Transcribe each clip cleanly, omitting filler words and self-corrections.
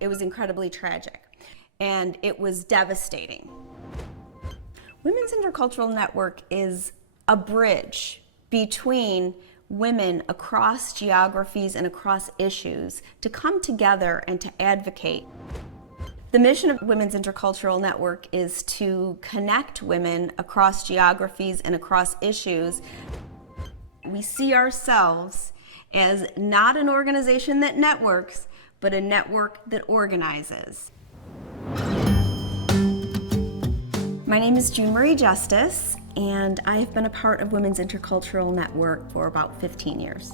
It was incredibly tragic, and it was devastating. Women's Intercultural Network is a bridge between women across geographies and across issues to come together and to advocate. The mission of Women's Intercultural Network is to connect women across geographies and across issues. We see ourselves as not an organization that networks, but a network that organizes. My name is June Marie Justice, and I have been a part of Women's Intercultural Network for about 15 years.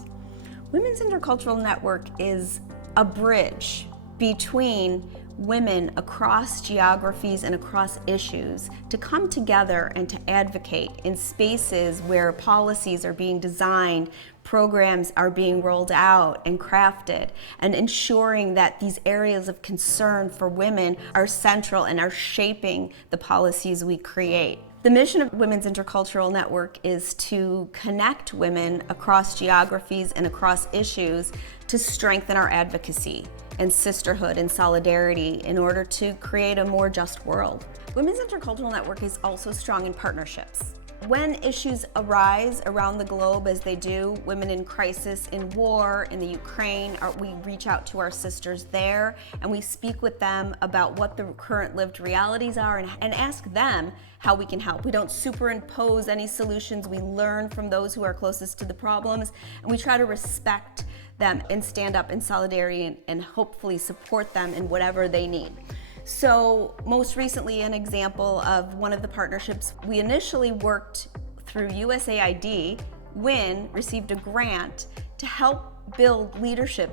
Women's Intercultural Network is a bridge between women across geographies and across issues to come together and to advocate in spaces where policies are being designed, programs are being rolled out and crafted, and ensuring that these areas of concern for women are central and are shaping the policies we create. The mission of Women's Intercultural Network is to connect women across geographies and across issues to strengthen our advocacy and sisterhood and solidarity in order to create a more just world. Women's Intercultural Network is also strong in partnerships. When issues arise around the globe, as they do, women in crisis, in war, in the Ukraine, we reach out to our sisters there and we speak with them about what the current lived realities are and ask them how we can help. We don't superimpose any solutions. We learn from those who are closest to the problems, and we try to respect them and stand up in solidarity and hopefully support them in whatever they need. So most recently, an example of one of the partnerships, we initially worked through USAID. WIN received a grant to help build leadership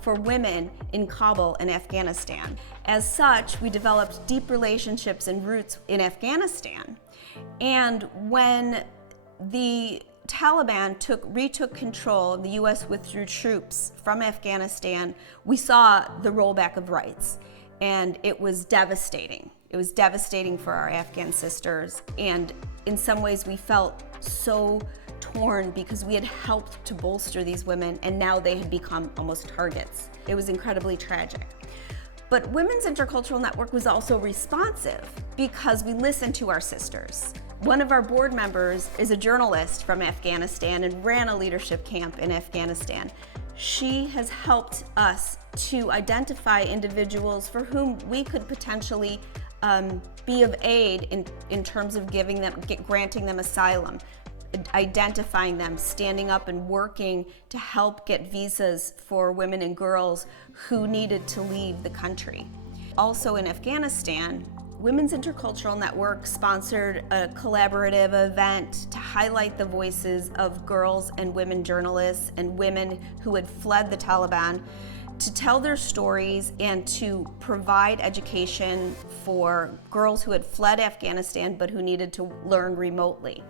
for women in Kabul and Afghanistan. As such, we developed deep relationships and roots in Afghanistan. And when the Taliban retook control and the US withdrew troops from Afghanistan, we saw the rollback of rights. And it was devastating. It was devastating for our Afghan sisters. And in some ways we felt so torn because we had helped to bolster these women and now they had become almost targets. It was incredibly tragic. But Women's Intercultural Network was also responsive because we listened to our sisters. One of our board members is a journalist from Afghanistan and ran a leadership camp in Afghanistan. She has helped us to identify individuals for whom we could potentially be of aid in terms of granting them asylum, identifying them, standing up and working to help get visas for women and girls who needed to leave the country. Also in Afghanistan, Women's Intercultural Network sponsored a collaborative event to highlight the voices of girls and women journalists and women who had fled the Taliban, to tell their stories and to provide education for girls who had fled Afghanistan but who needed to learn remotely.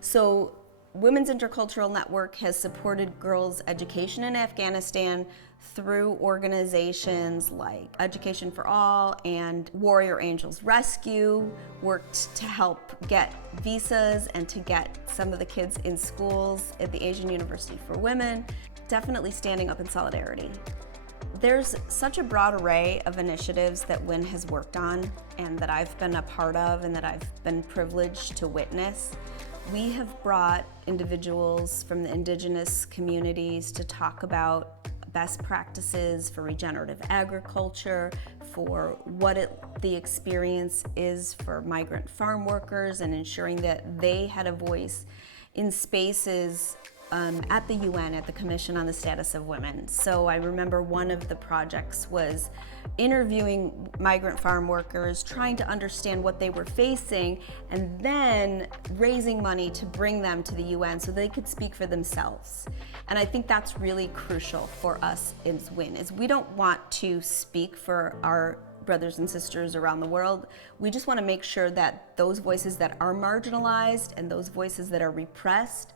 So Women's Intercultural Network has supported girls' education in Afghanistan through organizations like Education for All and Warrior Angels Rescue, worked to help get visas and to get some of the kids in schools at the Asian University for Women, definitely standing up in solidarity. There's such a broad array of initiatives that WIN has worked on and that I've been a part of and that I've been privileged to witness. We have brought individuals from the indigenous communities to talk about best practices for regenerative agriculture, for what the experience is for migrant farm workers and ensuring that they had a voice in spaces at the UN, at the Commission on the Status of Women. So I remember one of the projects was interviewing migrant farm workers, trying to understand what they were facing, and then raising money to bring them to the UN so they could speak for themselves. And I think that's really crucial for us as WIN, is we don't want to speak for our brothers and sisters around the world. We just want to make sure that those voices that are marginalized and those voices that are repressed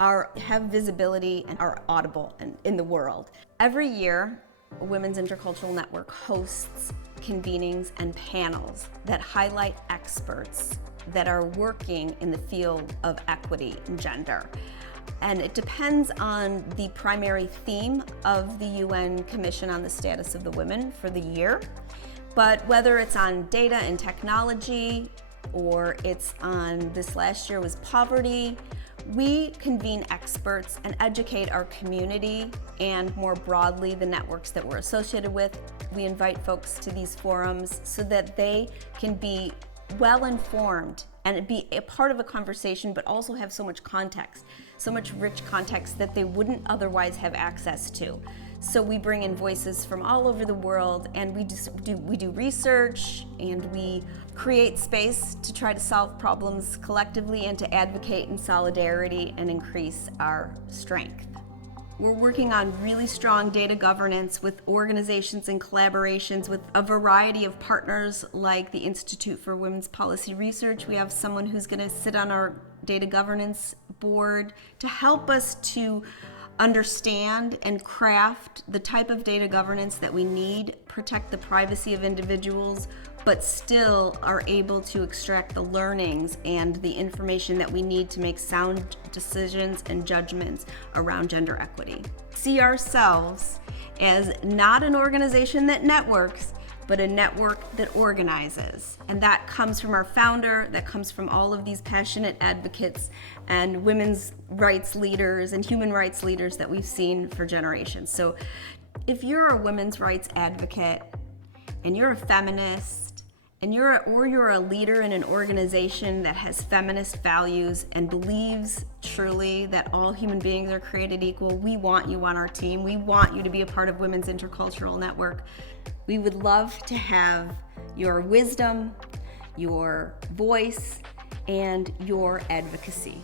have visibility and are audible in the world. Every year, Women's Intercultural Network hosts convenings and panels that highlight experts that are working in the field of equity and gender. and it depends on the primary theme of the UN Commission on the Status of the Women for the year. But whether it's on data and technology, or it's on, this last year was poverty, we convene experts and educate our community and more broadly the networks that we're associated with. We invite folks to these forums so that they can be well informed and be a part of a conversation, but also have so much context, so much rich context that they wouldn't otherwise have access to. So we bring in voices from all over the world, and we do research, and we create space to try to solve problems collectively and to advocate in solidarity and increase our strength. We're working on really strong data governance with organizations and collaborations with a variety of partners like the Institute for Women's Policy Research. We have someone who's going to sit on our data governance board to help us to understand and craft the type of data governance that we need, protect the privacy of individuals, but still are able to extract the learnings and the information that we need to make sound decisions and judgments around gender equity. See ourselves as not an organization that networks, but a network that organizes. And that comes from our founder, that comes from all of these passionate advocates and women's rights leaders and human rights leaders that we've seen for generations. So if you're a women's rights advocate and you're a feminist, and you're a leader in an organization that has feminist values and believes truly that all human beings are created equal, we want you on our team. We want you to be a part of Women's Intercultural Network. We would love to have your wisdom, your voice, and your advocacy.